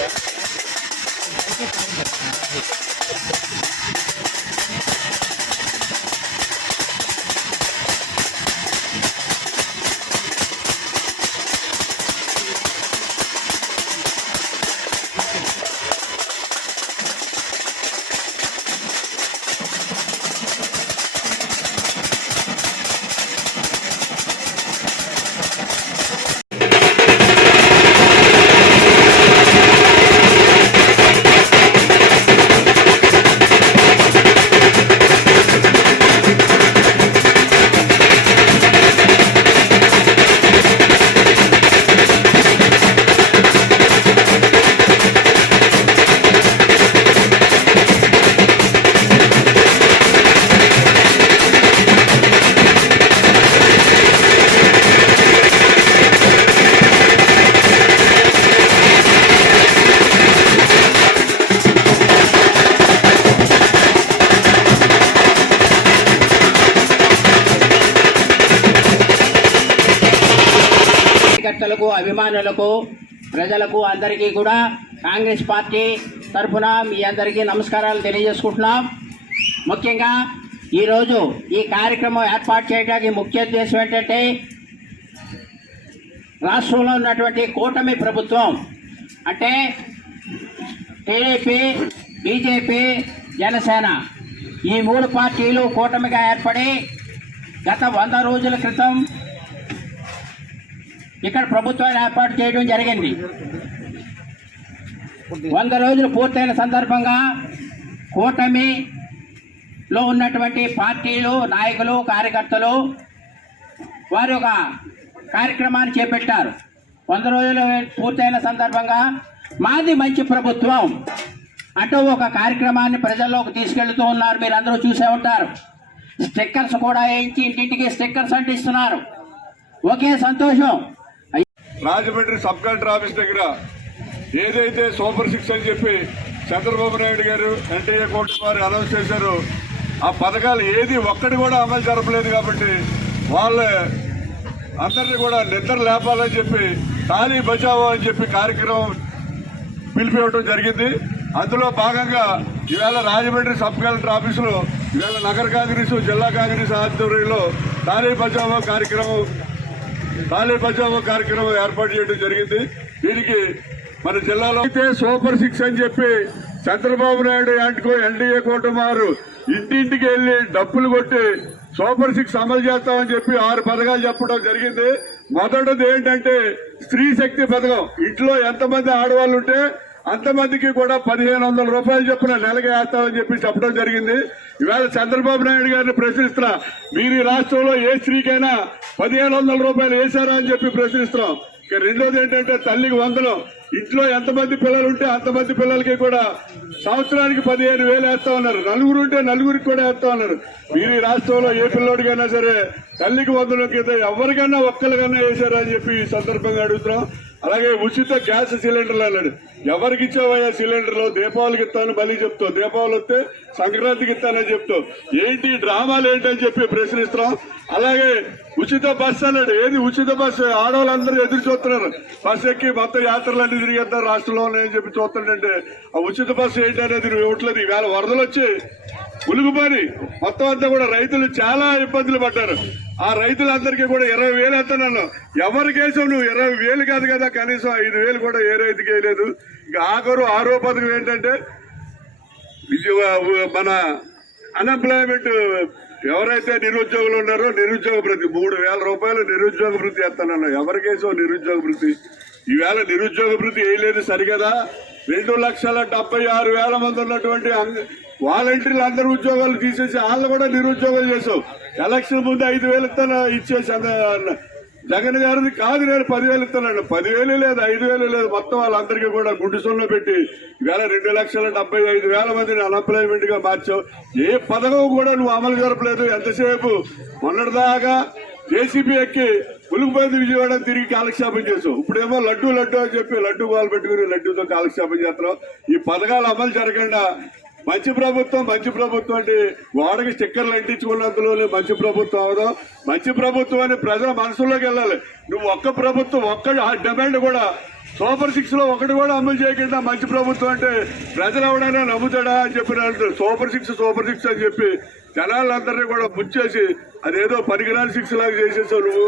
है కార్యకర్తలకు అభిమానులకు ప్రజలకు అందరికీ కూడా కాంగ్రెస్ పార్టీ తరఫున మీ అందరికీ నమస్కారాలు తెలియజేసుకుంటున్నాం. ముఖ్యంగా ఈరోజు ఈ కార్యక్రమం ఏర్పాటు చేయడానికి ముఖ్య ఉద్దేశం ఏంటంటే రాష్ట్రంలో ఉన్నటువంటి కూటమి ప్రభుత్వం అంటే టీడీపీ బీజేపీ జనసేన ఈ మూడు పార్టీలు కూటమిగా ఏర్పడి గత వంద రోజుల క్రితం ఇక్కడ ప్రభుత్వాన్ని ఏర్పాటు చేయడం జరిగింది. వంద రోజులు పూర్తయిన సందర్భంగా కూటమిలో ఉన్నటువంటి పార్టీలు నాయకులు కార్యకర్తలు వారి ఒక కార్యక్రమాన్ని చేపట్టారు. వంద రోజులు పూర్తయిన సందర్భంగా మాది మంచి ప్రభుత్వం. అంటూ ఒక కార్యక్రమాన్ని ప్రజల్లోకి తీసుకెళ్తూ ఉన్నారు. మీరు అందరూ చూసే ఉంటారు. స్టిక్కర్స్ కూడా వేయించి ఇంటింటికి స్టిక్కర్స్ అంటిస్తున్నారు. ఒకే సంతోషం. రాజమండ్రి సబ్ కలెక్టర్ ఆఫీస్ దగ్గర ఏదైతే సూపర్ సిక్స్ అని చెప్పి చంద్రబాబు నాయుడు గారు ఎన్టీఏ కోర్టు వారు అనౌన్స్ చేశారు ఆ పథకాలు ఏది ఒక్కటి కూడా అమలు జరపలేదు కాబట్టి వాళ్ళ అందరినీ కూడా నిద్ర లేపాలని చెప్పి తాళీ బచావో అని చెప్పి కార్యక్రమం పిలిపివ్వడం జరిగింది. అందులో భాగంగా ఈవేళ రాజమండ్రి సబ్ కలెక్టర్ ఆఫీసులో ఈవేళ నగర కాంగ్రెస్ జిల్లా కాంగ్రెస్ ఆధ్వర్యంలో తాళీ బచావో కార్యక్రమం తాలే బచావ కార్యక్రమం ఏర్పాటు చేయడం జరిగింది. దీనికి మన జిల్లాలో అయితే సూపర్ సిక్స్ అని చెప్పి చంద్రబాబు నాయుడు యాంటికో ఎన్డీఏ కూటమారు ఇంటింటికి వెళ్ళి డబ్బులు కొట్టి సూపర్ సిక్స్ అమలు చేస్తామని చెప్పి ఆరు పథకాలు చెప్పడం జరిగింది. మొదటిది ఏంటంటే స్త్రీ శక్తి పథకం. ఇంట్లో ఎంతమంది ఆడవాళ్ళు ఉంటే అంతమందికి కూడా పదిహేను వందల రూపాయలు చొప్పున నెలకి వేస్తామని చెప్పి చెప్పడం జరిగింది. ఇవాళ చంద్రబాబు నాయుడు గారిని ప్రశ్నిస్తున్నా మీరు ఈ రాష్ట్రంలో ఏ స్త్రీకైనా పదిహేను వందల రూపాయలు వేశారా అని చెప్పి ప్రశ్నిస్తున్నాం. ఇక రెండోది ఏంటంటే తల్లికి వందనం. ఇంట్లో ఎంతమంది పిల్లలు ఉంటే అంతమంది పిల్లలకి కూడా సంవత్సరానికి పదిహేను వేలు వేస్తా ఉన్నారు. నలుగురు ఉంటే నలుగురికి కూడా వేస్తా ఉన్నారు. మీరు ఈ రాష్ట్రంలో ఏ పిల్లోడికైనా సరే తల్లికి వందనం కింద ఎవరికైనా ఒక్కరికైనా వేశారా అని చెప్పి ఈ సందర్భంగా అడుగుతున్నాం. అలాగే ఉచిత గ్యాస్ సిలిండర్లు అన్నాడు. ఎవరికి ఇచ్చావయ్యా సిలిండర్లు? దీపావళికి ఇస్తాను మళ్ళీ చెప్తావు. దీపావళి వస్తే సంక్రాంతికి ఇస్తానని చెప్తావు. ఏంటి డ్రామాలు ఏంటని చెప్పి ప్రశ్నిస్తున్నాం అలాగే ఉచిత బస్సు అన్నాడు. ఏది ఉచిత బస్సు? ఆడవాళ్ళందరూ ఎదురు చూస్తున్నారు. బస్సు ఎక్కి మొత్తం యాత్రలన్నీ తిరిగేస్తారు రాష్ట్రంలో ఉన్నాయని చెప్పి చూస్తుంటే ఆ ఉచిత బస్సు ఏంటి అనేది నువ్వు ఇవ్వట్లేదు. ఈవేళ వరదలు వచ్చి ఉలుగుపోని మొత్తం అంతా కూడా రైతులు చాలా ఇబ్బందులు పడ్డారు. ఆ రైతులందరికీ కూడా ఇరవై వేలు ఎత్తన్నాను ఎవరికి వేసావు నువ్వు ఇరవై వేలు కాదు కదా కనీసం ఐదు వేలు కూడా ఏ రైతుకి వేయలేదు. ఇక ఆఖరు ఆరో పథకం ఏంటంటే మన అన్ఎంప్లాయ్మెంట్ ఎవరైతే నిరుద్యోగులు ఉన్నారో నిరుద్యోగ భృతి మూడు వేల రూపాయలు నిరుద్యోగ భృతి ఎత్తానన్నా ఎవరికేసో నిరుద్యోగ భృతి ఈవేళ నిరుద్యోగ భృతి వేయలేదు సరిగదా? రెండు లక్షల డెబ్బై ఆరు వేల మంది ఉన్నటువంటి వాలంటీర్లు అందరు ఉద్యోగాలు తీసేసి వాళ్ళు కూడా నిరుద్యోగాలు చేసావు ఎలక్షన్ ముందు ఐదు వేలు ఇస్తాను ఇచ్చేసి అంద- జగన్ గారిది కాదు నేను పదివేలు ఇస్తానండి పదివేలు లేదు ఐదు వేలు లేదు. మొత్తం వాళ్ళందరికీ కూడా గుడ్డు సొమ్ములో పెట్టి ఇవాళ రెండు లక్షల డెబ్బై ఐదు వేల మందిని అన్ఎంప్లాయ్మెంట్గా మార్చావు. ఏ పథకం కూడా నువ్వు అమలు జరపలేదు. ఎంతసేపు? మొన్నటిదాకా జేసీబీ ఎక్కి ఉలుగుపతి విజయవాడ తిరిగి కాలక్షేపం చేసాం ఇప్పుడేమో లడ్డు లడ్డు అని చెప్పి లడ్డు పాలు పెట్టుకుని లడ్డూతో కాలక్షేపం చేస్తున్నాం ఈ పథకాలు అమలు జరగకుండా మంచి ప్రభుత్వం మంచి ప్రభుత్వం అంటే గోడకి స్టిక్కర్లు అంటించుకున్నంతలోనే మంచి ప్రభుత్వం అవ్వదు మంచి ప్రభుత్వం అని ప్రజల మనసులోకి వెళ్ళాలి. నువ్వు ఒక్క ప్రభుత్వం ఒక్క డిమాండ్ కూడా సూపర్ సిక్స్లో ఒకటి కూడా అమలు చేయకుండా మంచి ప్రభుత్వం అంటే ప్రజలు ఎవడైనా నమ్ముతాడా అని చెప్పిన సూపర్ సిక్స్ సూపర్ సిక్స్ అని చెప్పి జనాలందరినీ కూడా ముచ్చేసి అదేదో పరిగణాలు సిక్స్ లాగా చేసేసావు నువ్వు.